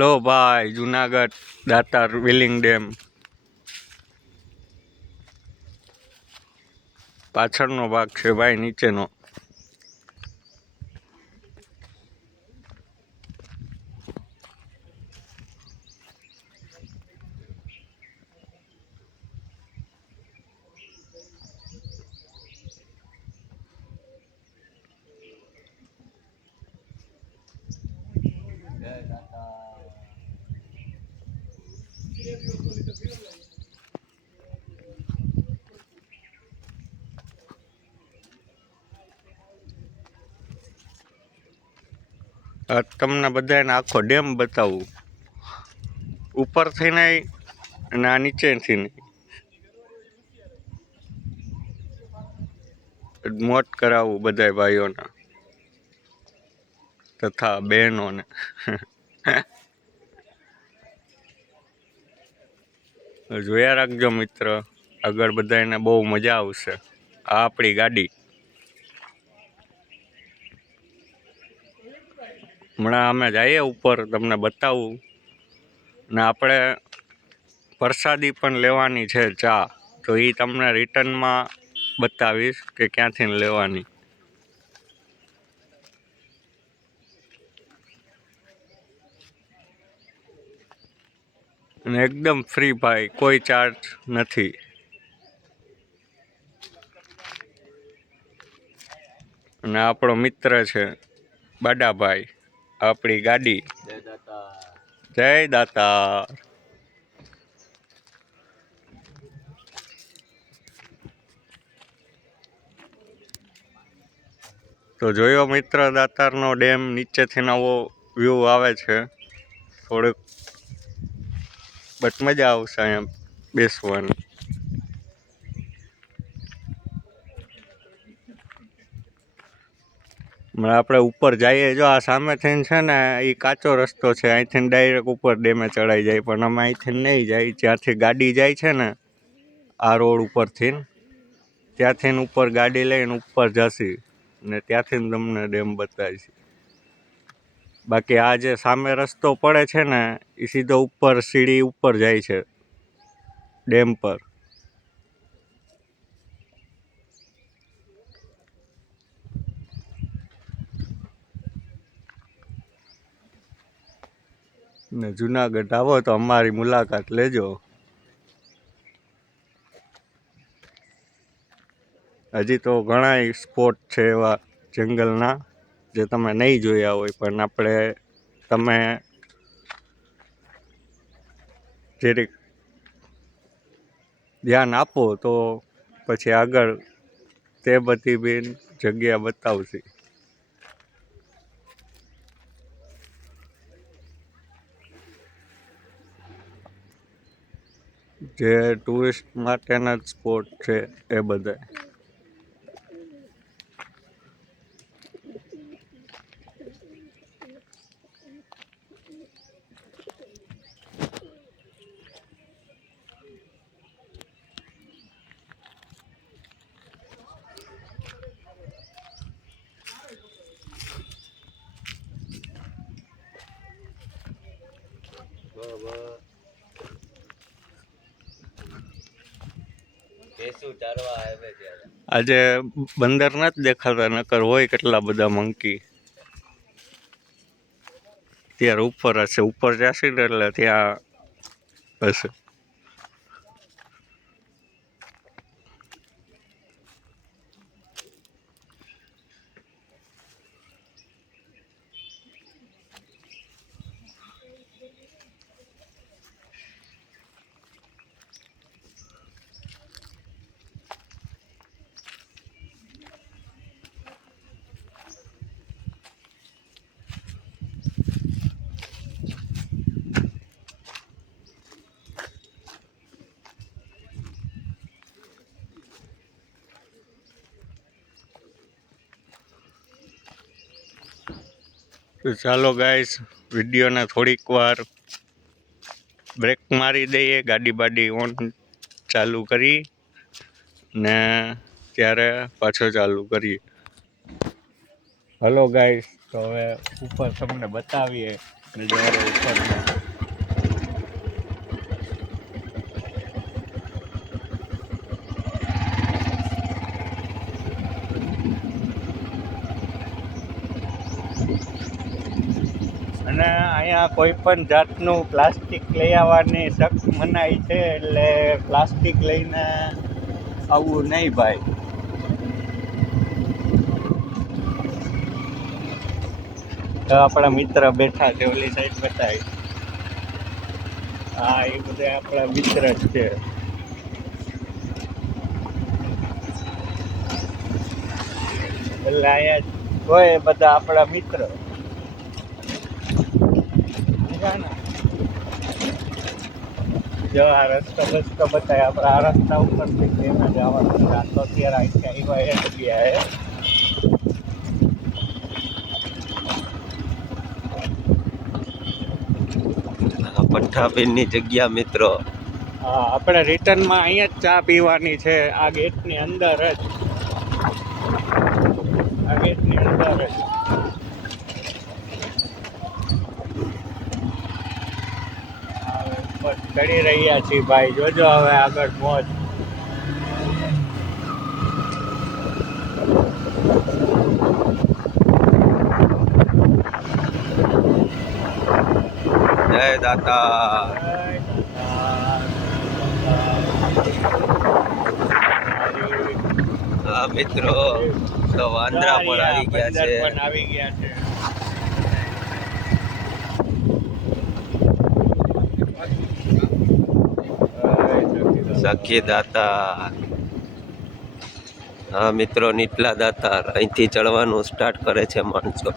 લો ભાઈ, જુનાગઢ દાતાર willing dam પાછળનો ભાગ છે ભાઈ, નીચેનો. તમને બધાને આખો ડેમ બતાવું, ઉપરથી નહીં અને આ નીચેથી નહીં. મોટ કરાવું બધા ભાઈઓને તથા બહેનોને. જોયા રાખજો મિત્ર, આગળ બધાને બહુ મજા આવશે. આ આપણી ગાડી. હમણાં અમે જઈએ ઉપર, તમને બતાવું. ને આપણે પ્રસાદી પણ લેવાની છે, ચા. તો એ તમને રિટર્નમાં બતાવીશ કે ક્યાંથી લેવાની. અને એકદમ ફ્રી ભાઈ, કોઈ ચાર્જ નથી. અને આપણો મિત્ર છે બાડાભાઈ, આપણી ગાડી. જય દાતા. તો જોયો મિત્ર, દાતારનો ડેમ નીચેથી નવો વ્યૂ આવે છે. થોડુંક બટ મજા આવશે અહીંયા બેસવાની. આપણે ઉપર જઈએ, જો આ સામેથી છે ને એ કાચો રસ્તો છે, અહીંથી ડાયરેક્ટ ઉપર ડેમે ચડાઈ જાય. પણ અમે અહીંથી નહીં જાય, જ્યાંથી ગાડી જાય છે ને આ રોડ ઉપરથી, ત્યાંથી ઉપર ગાડી લઈને ઉપર જશી ને ત્યાંથી તમને ડેમ બતાવીશ. બાકી આ જે સામે રસ્તો પડે છે ને એ સીધો ઉપર સીડી ઉપર જાય છે ડેમ પર. ને જુનાગઢ આવો તો અમારી મુલાકાત લેજો. હજી તો ઘણા સ્પોટ છે એવા જંગલના જે તમે નહીં જોયા હોય, પણ તમે જરીક ધ્યાન આપો તો પછી આગળ તે બધી બી જગ્યા બતાવશે. જે ટુરિસ્ટ માટેના જ સ્પોટ છે એ બધા. આજે બંદર નથી દેખાતા, નકર હોય કેટલા બધા મંકી. ત્યારે ઉપર હશે, ઉપર જશે ને એટલે ત્યાં હશે. તો ચાલો ગાઈસ, વિડીયોને થોડીક વાર બ્રેક મારી દઈએ, ગાડી બાડી ઓન ચાલુ કરી ને ત્યારે પાછો ચાલુ કરીએ. હલો ગાઈસ, તો હવે ઉપર તમને બતાવીએ નજારો ઉપરનો. અને અહીંયા કોઈ પણ જાતનું પ્લાસ્ટિક લઈ આવવાની સખ્ત મનાઈ છે, એટલે પ્લાસ્ટિક લઈને આવવું નહીં ભાઈ. તો આપણા મિત્ર બેઠા છે, ઓલી સાઈડ બતાવી. હા, એ બધા આપણા મિત્ર જ છે. એટલે અહીંયા હોય બધા આપણા મિત્ર. જો આ રસ્તો બતાય આપણે આ રસ્તા ઉપરથી એમાં જવાનું છે. આ તો અત્યારે અહીંથી આવ્યા એ જગ્યાએ. પઠ્ઠાબેનની જગ્યા મિત્રો. હા, આપણે રિટર્નમાં અહીંયા જ ચા પીવાની છે, આ ગેટની અંદર જ. આ ગેટની અંદર જ. ઉપર ચડી રહ્યા છીએ ભાઈ, જોજો હવે આગળ મોજ. જય દાતા. હા મિત્રો, તો વાંદરા પણ આવી ગયા છે. આવી ગયા છે. સખી દાતા. હા મિત્રો, નીટલા દાતાર. અહીંથી ચડવાનું સ્ટાર્ટ કરે છે માણસો.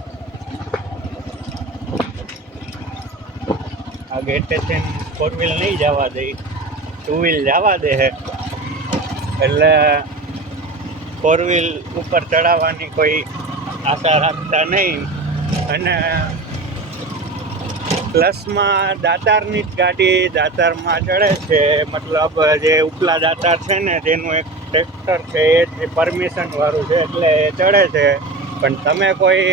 આ ગેટેથી 4 વ્હીલ નહીં જવા દે, 2 વ્હીલ જવા દે છે. એટલે 4 વ્હીલ ઉપર ચડાવવાની કોઈ આશા રાખતા નહીં. અને પ્લસમાં દાતારની જ ગાડી દાતારમાં ચડે છે. મતલબ જે ઉપલા દાતાર છે ને, જેનું એક ટ્રેક્ટર છે, એ જ પરમિશન વાળું છે, એટલે એ ચડે છે. પણ તમે કોઈ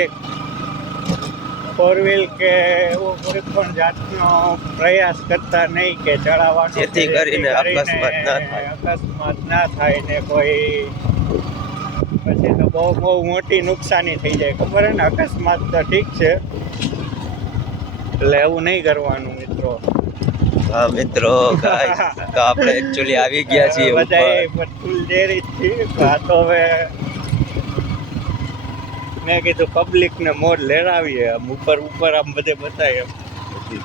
4 વ્હીલ કે એવો કોઈ પણ જાતનો પ્રયાસ કરતા નહીં કે ચડાવવાનો, જેથી કરીને અકસ્માત ના થાય ને કોઈ પછી તો બહુ મોટી નુકસાની થઈ જાય. ખબર હે ને, અકસ્માત તો ઠીક છે, એટલે એવું નહીં કરવાનું મિત્રો. હા મિત્રો, ગાઈસ, તો આપણે એક્ચ્યુઅલી આવી ગયા છીએ બધા ફૂલ જેરી થી. આ તો હવે મેં કીધું પબ્લિક ને મોડ લેરાવીએ, આમ ઉપર આમ બધે બતાવીએ.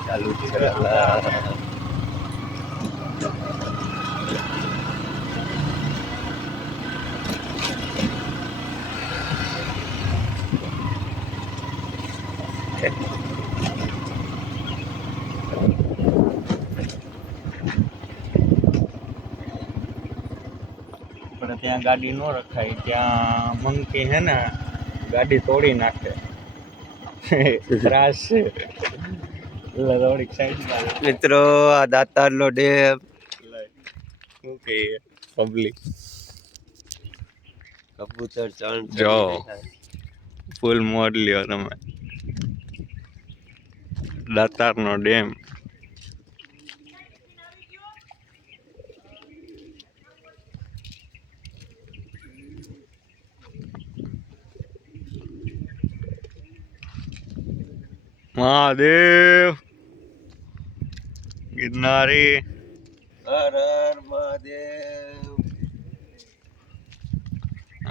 ચાલુ છે. પણ ત્યાં ગાડી ન રખાય, ત્યાં મંકી હે ને ગાડી તોડી નાખે. ત્રાસ છે, એટલે થોડીક સાઈડમાં મિત્રો, આ દાતારનો ડેમ. શું કહીએ પબ્લિક. કબૂતર ચણ જો ફૂલ મોડ લ્યો તમે. દાતારનો ડેમ. મહાદેવ ગિરનારી. હર હર મહાદેવ.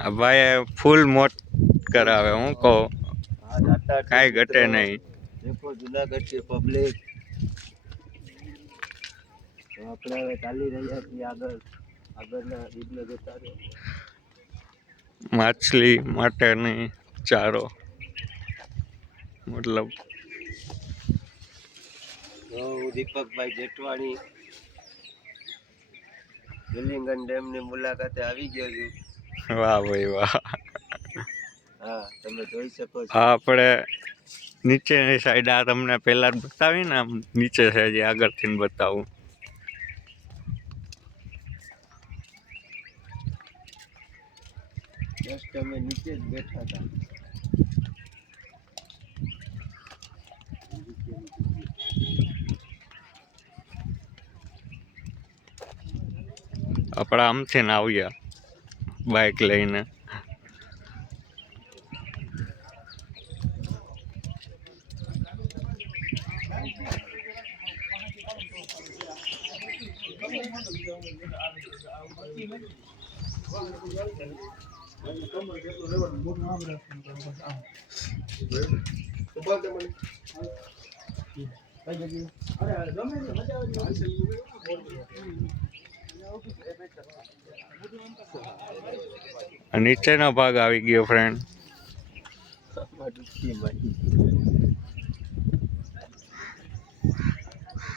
આ ભાઈ ફૂલ મોટ કરાવે, હું કહું આ દાતાર કાંઈ ઘટે નહીં. દેખો જુનાગઢ की પબ્લિક. તો આપણે હવે ચાલી રહ્યા છીએ આગળના રીતને જતા રહે. માછલી માટેની ચારો, મતલબ હું દીપકભાઈ જેઠવાણી વિલિંગન ડેમની મુલાકાતે આવી ગયો છું. વાહ ભાઈ વાહ. હા, તમે જોઈ શકો છો. હા, આપણે નીચેની સાઈડ આ તમને પહેલા જ બતાવી ને, આમ નીચે છે, જે આગળથી બતાવું. જસ્ટ અમે નીચે જ બેઠા હતા. આપણે આમથી ને આવ્યા બાઇક લઈને. નીચેનો ભાગ આવી ગયો ફ્રેન્ડ.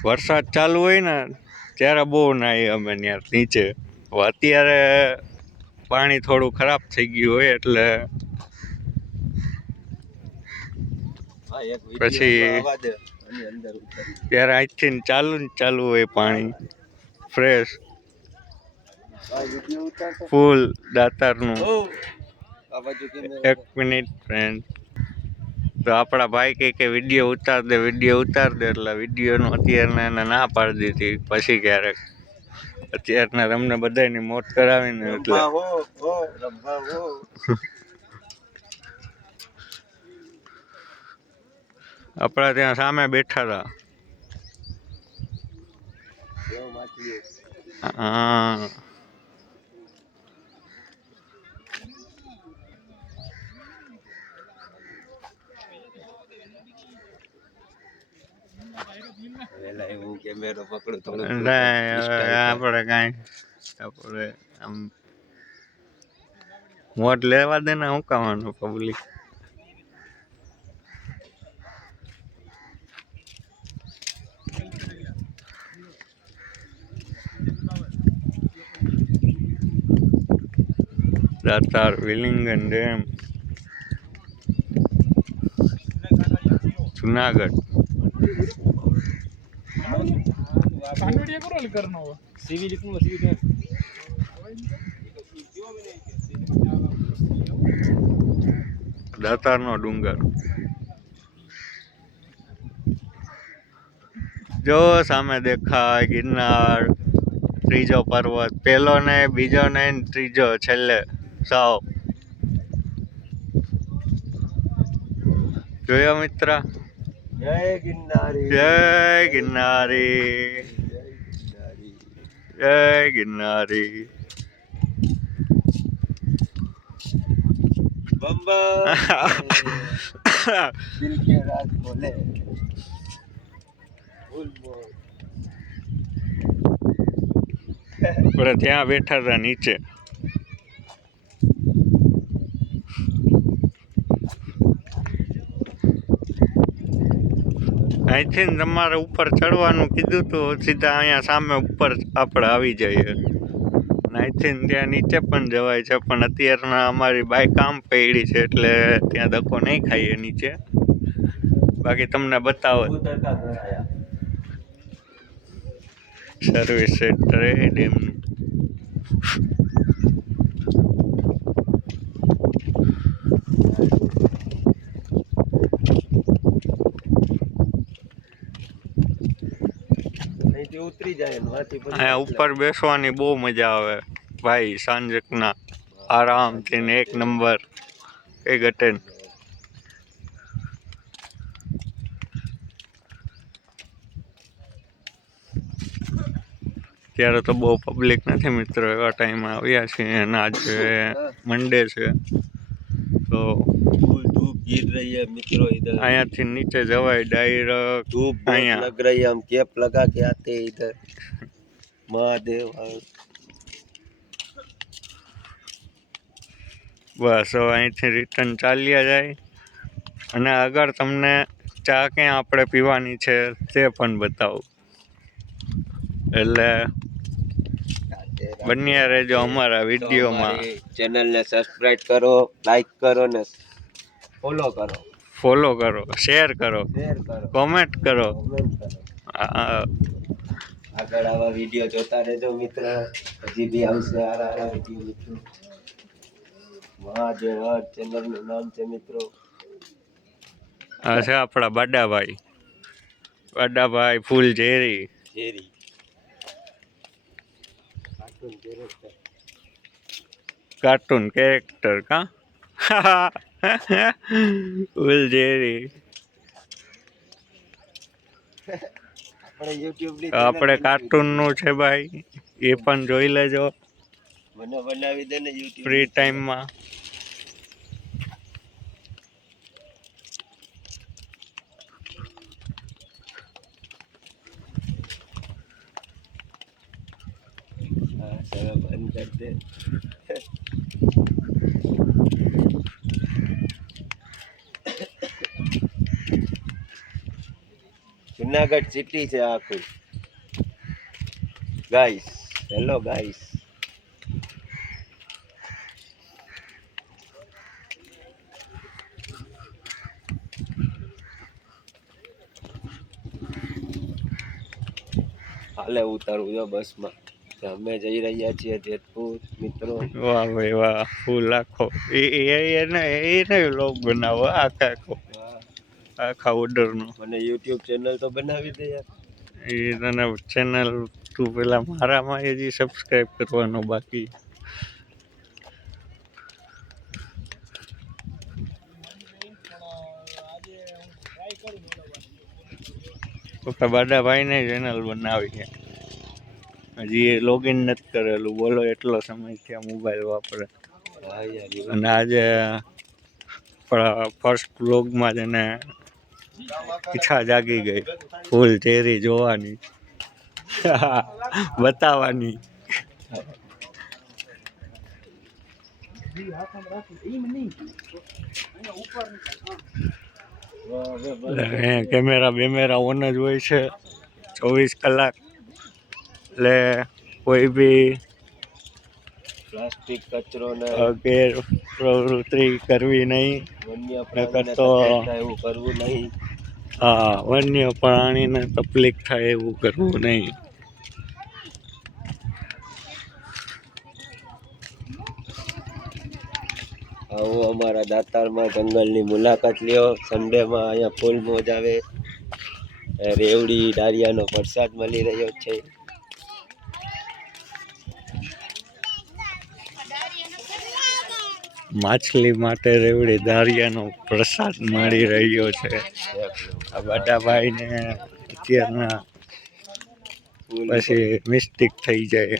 વરસાદ ચાલુ હોય ને ત્યારે બહુ નાહીએ અમે ત્યાં નીચે. અત્યારે પાણી થોડું ખરાબ થઈ ગયું હોય એટલે પછી ત્યારે અહીંથી ચાલુ હોય પાણી ફ્રેશ ફૂલ દાતારનું. 1 મિનિટ ફ્રેન્ડ. તો આપણા ભાઈ કે વિડીયો ઉતાર દે એટલે વિડીયોનું અત્યારના એને ના પાડી દીધી. પછી ક્યારેક અત્યારના તમને બધાની મોત કરાવીને એટલે આપણા ત્યાં સામે બેઠા હતા. હા કેમેરો પકડો આપણે કાંઈ આપણે આમ મોટ લેવા દે ને શું કામનું પબ્લિક. દાતાર વિલિંગન ડેમ જુનાગઢ. દાતારનો ડુંગર જો સામે દેખાય ગિરનાર. ત્રીજો પર્વત, પહેલો ને બીજો ને ત્રીજો છેલ્લે સાવ. જોયો મિત્ર? જય ગિરનારી, જય ગિરનારી, જય ગિરનારી. દિલ કે રાજ બોલે. આપણે ત્યાં બેઠા હતા નીચે. અહીંથી તમારે ઉપર ચડવાનું કીધું તો સીધા અહીંયા સામે ઉપર આપણે આવી જઈએ. અહીંથી ત્યાં નીચે પણ જવાય છે, પણ અત્યારના અમારી બાઈક આમ પડી છે એટલે ત્યાં ધક્કો નહીં ખાઈએ નીચે. બાકી તમને બતાવો સર્વિસ સેન્ટર એ ડેમનું. ઉતરી જાય અહીંયા ઉપર બેસવાની બહુ મજા આવે ભાઈ. સાંજના આરામથી ને 1 નંબર એ ઘટે. ત્યારે તો બહુ પબ્લિક નથી મિત્રો. એવા ટાઈમમાં આવ્યા છીએ અને આજે મંડે છે તો धूप गिर रही है मित्रों इधर. અહીંયાથી નીચે જવાય ડાયરેક્ટ. धूप અહીંયા लग रही है. हम कैप लगा के आते हैं इधर. महादेव બસ હવે અહીંથી રિટર્ન ચાલ્યા જાય. અને આગળ તમને ચા ક્યાં આપણે પીવાની છે તે પણ બતાવું. એટલે બન્યા રહેજો અમારા વિડીયોમાં. चैनल ने सब्सक्राइब करो, लाइक करो ने फॉलो करो. ફોલો કરો, શેર કરો, शेर करो, કોમેન્ટ કરો. कमेंट करो. આગળ આવા વિડીયો જોતા રહેજો મિત્ર. હજી બી આવશે આરા વિડીયો મિત્રો. મહાદેવ ચેનલ નું નામ છે મિત્રો. આ છે આપણા બાડાભાઈ ફૂલ ઝેરી. ઝેરી કાર્ટૂન કેરેક્ટર કા ફૂલ જેરી. આપણે YouTube ની આપણે કાર્ટૂન નું છે ભાઈ, એ પણ જોઈ લેજો મને બનાવી દે ને YouTube ફ્રી ટાઈમમાં. હા ચલો બંધ કરી દે. જુનાગઢ સિટી છે આખું ગાઈસ. Hello guys. હાલે ઉતારવું જો બસમાં. અમે જઈ રહ્યા છીએ જેતપુર મિત્રો. વાહ ભાઈ વાહ, ફૂલ આખો એને લોગ બનાવો આખો આખા ઓર્ડરનો. મને YouTube ચેનલ તો બનાવી દે યાર. એ તને ચેનલ તું પેલા મારામાં હજી સબસ્ક્રાઈબ કરવાનો બાકી. બાડા ભાઈને ચેનલ બનાવી છે, હજી એ લોગિન નથી કરેલું. બોલો એટલો સમય થયા મોબાઈલ વાપરે. હા યાર અને આજે ફર્સ્ટ વ્લોગમાં જ એને ઈચ્છા જાગી ગઈ ફૂલ ચેરી જોવાની, બતાવવાની. કેમેરા બેમેરા ઓન જ હોય છે 24 કલાક. એટલે કોઈ બી પ્લાસ્ટિક કચરો ને ગેર પ્રવૃત્તિ કરવી નહીં. વન્ય નકર પ્રાણીને તો તકલીફ થાય એવું કરવું નહીં. હા, વન્ય પ્રાણીને તકલીફ થાય એવું કરવું નહીં. આવો અમારા દાતારમાં જંગલની મુલાકાત લ્યો. સન્ડેમાં અહીંયા ફૂલ મોજ આવે. રેવડી ડારિયાનો પ્રસાદ મળી રહ્યો છે. માછલી માટે રેવડી દારિયાનો પ્રસાદ મળી રહ્યો છે. આ બાડાભાઈને અત્યારના પછી મિસ્ટેક થઈ જાય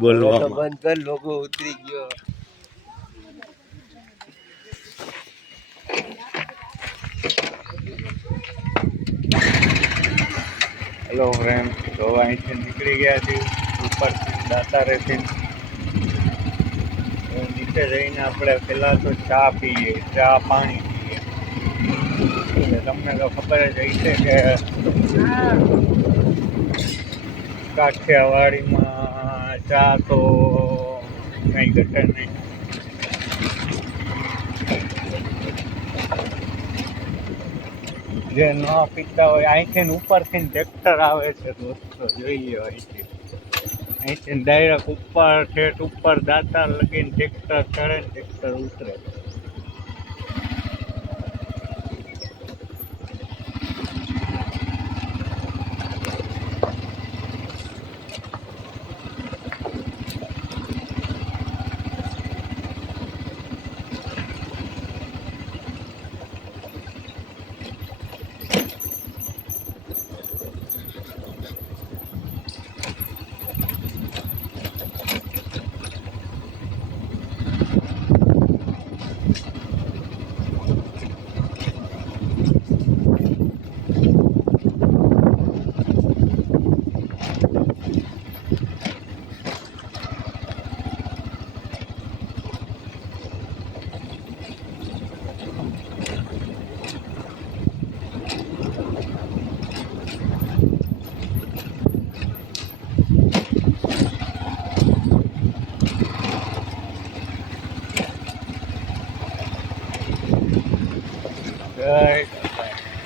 બોલવામાં. બંધ કર, લોકો ઉતરી ગયો. હેલો ફ્રેન્ડ, તો અહીંથી નીકળી ગયા છીએ ઉપરથી દાતારેથી. નીચે જઈને આપણે પહેલાં તો ચા પીએ, ચા પાણી પીએ. એટલે તમને તો ખબર જ હશે કે કાઠિયાવાડીમાં ચા તો કંઈ ઘટે નહીં. જે ન પીતા હોય, અહીંથી ઉપરથી ટ્રેક્ટર આવે છે દોસ્તો, જોઈએ અહીંથી ડાયરેક્ટ ઉપર ઠેઠ ઉપર દાતાર લગીને ટ્રેક્ટર ચડે ને ટ્રેક્ટર ઉતરે.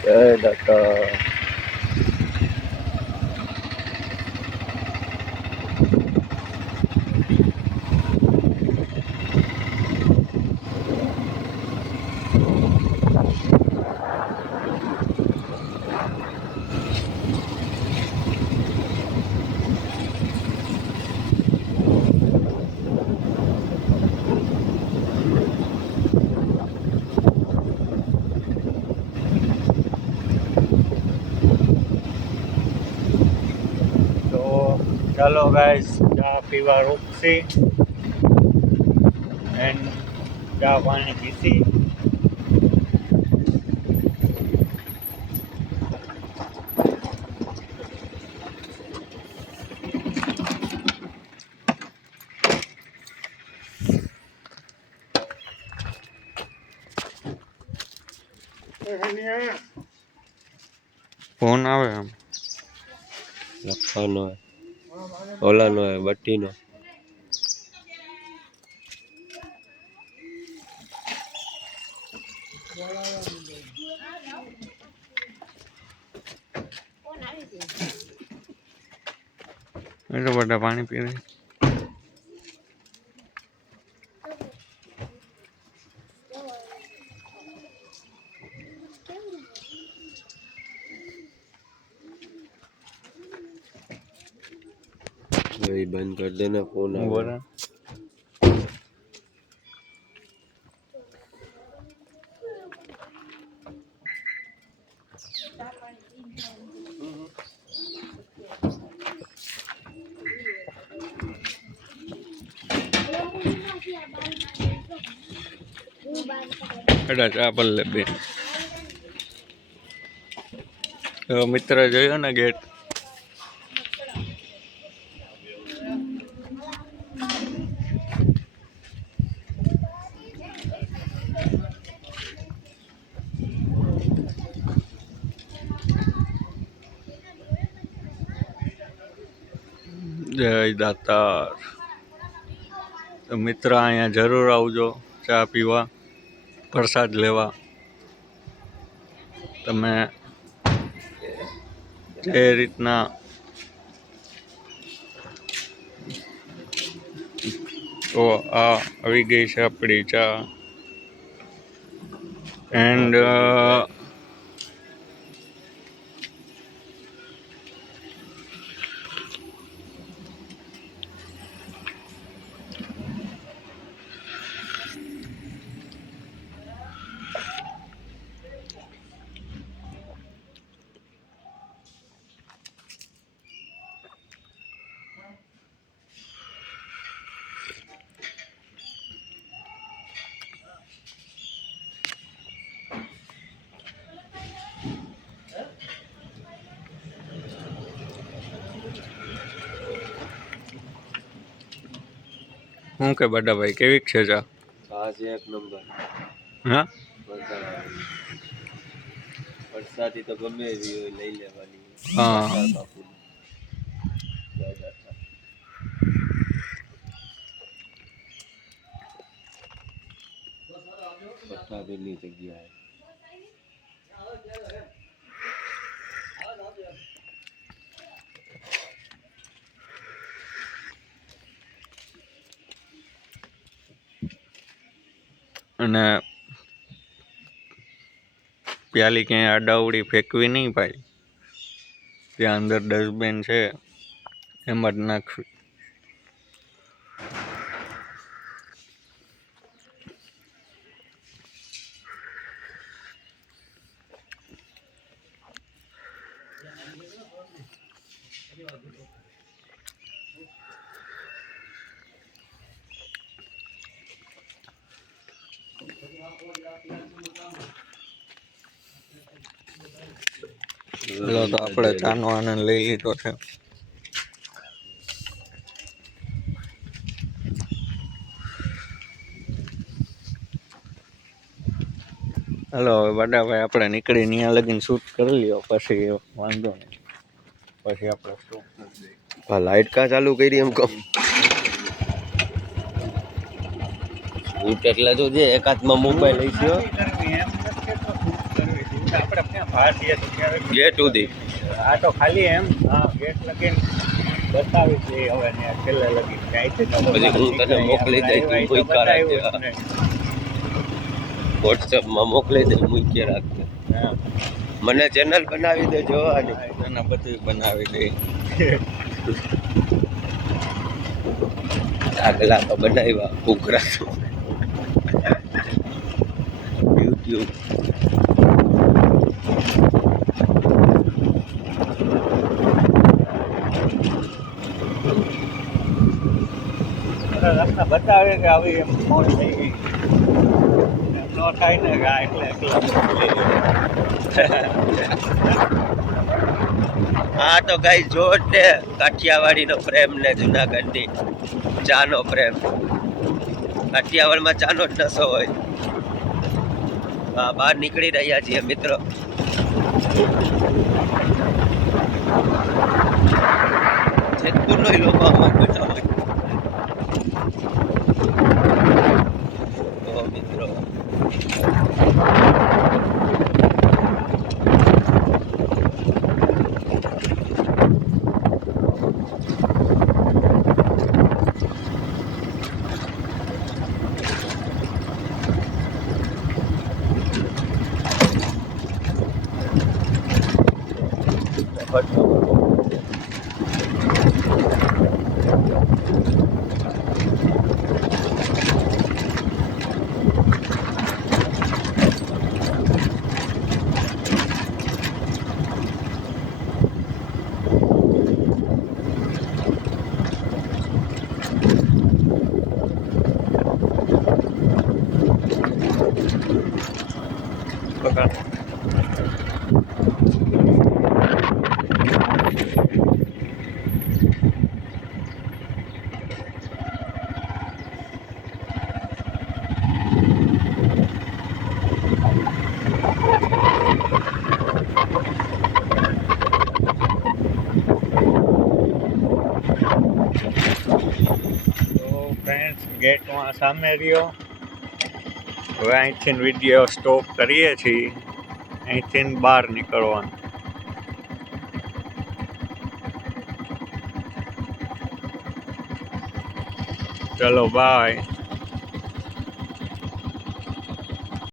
જય દાતા. ચાલો ગાઈસ ચા પીવા રોકશી એન્ડ ચા પાણી પીસી. ફોન આવે એમ લખવાનો ઓલાનો બટ્ટીનો. એટલું બધા પાણી પી રહી. ભાઈ બંધ કરી દેને ફોન આવે. બરાબર. એડા ચા પર લે બે. મિત્ર જોયો ને ગેટ. જય દાતાર. તો મિત્ર અહીંયા જરૂર આવજો ચા પીવા, પ્રસાદ લેવા. તમે જે રીતના તો આ આવી ગઈ છે આપણી ચા એન્ડ શું કે બડા ભાઈ કેવીક છે ચા? ચા છે એક નંબર. હા વરસાદી તો ગમે એવી હોય લઈ લેવાની. હા પઠાબેનની જગ્યાએ અને પ્યાલી ક્યાંય આડાવડી ફેંકવી નહીં ભાઈ. ત્યાં અંદર ડસ્ટબિન છે એમાં જ નાખવી. ચલો તો આપણે ચાનો આનંદ લઈ લીધો છે. હલો હવે બડા ભાઈ આપણે નીકળી ત્યાં લગીને શૂટ કરી લ્યો પછી વાંધો નહીં. પછી આપણે શૂટ કરી દઈએ. લાઈટ કા ચાલુ કરી એમ કહું. બૂટ એટલે તો જે એક હાથમાં મોબાઈલ લઈ ગયો ગેટ સુધી. આ તો ખાલી એમ હા ગેટ લગીને બતાવી છે હવે ને છેલ્લે લગીને જાય છે. પછી હું તને મોકલી દઈશ તું કોઈ કરાય વોટ્સએપમાં મોકલી દે મૂકી રાખજે. મને ચેનલ બનાવી દે જોવાની. એને બધું બનાવી દે. આગલા તો બનાવ્યા ઘૂઘરા યુટ્યુબ. માણસને બતાવે કે આવી એમ મોજ થઈ ગઈ એમ ન થાય ને કે આ એટલે હા તો ગાઈ જોત ને કાઠિયાવાડીનો પ્રેમ ને જુનાગઢની ચાનો પ્રેમ. કાઠિયાવાડમાં ચાનો જ નશો હોય. હા, બહાર નીકળી રહ્યા છીએ મિત્રો. જેતપુરનો લોકો અવાજ બેઠા હોય તો મિત્રો ફ્રેન્ડ્સ ગેટમાં સામે રહ્યો. હવે અહીંથી વિડીયો સ્ટોપ કરીએ છીએ. અહીંથી બહાર નીકળવાનું. ચલો બાય.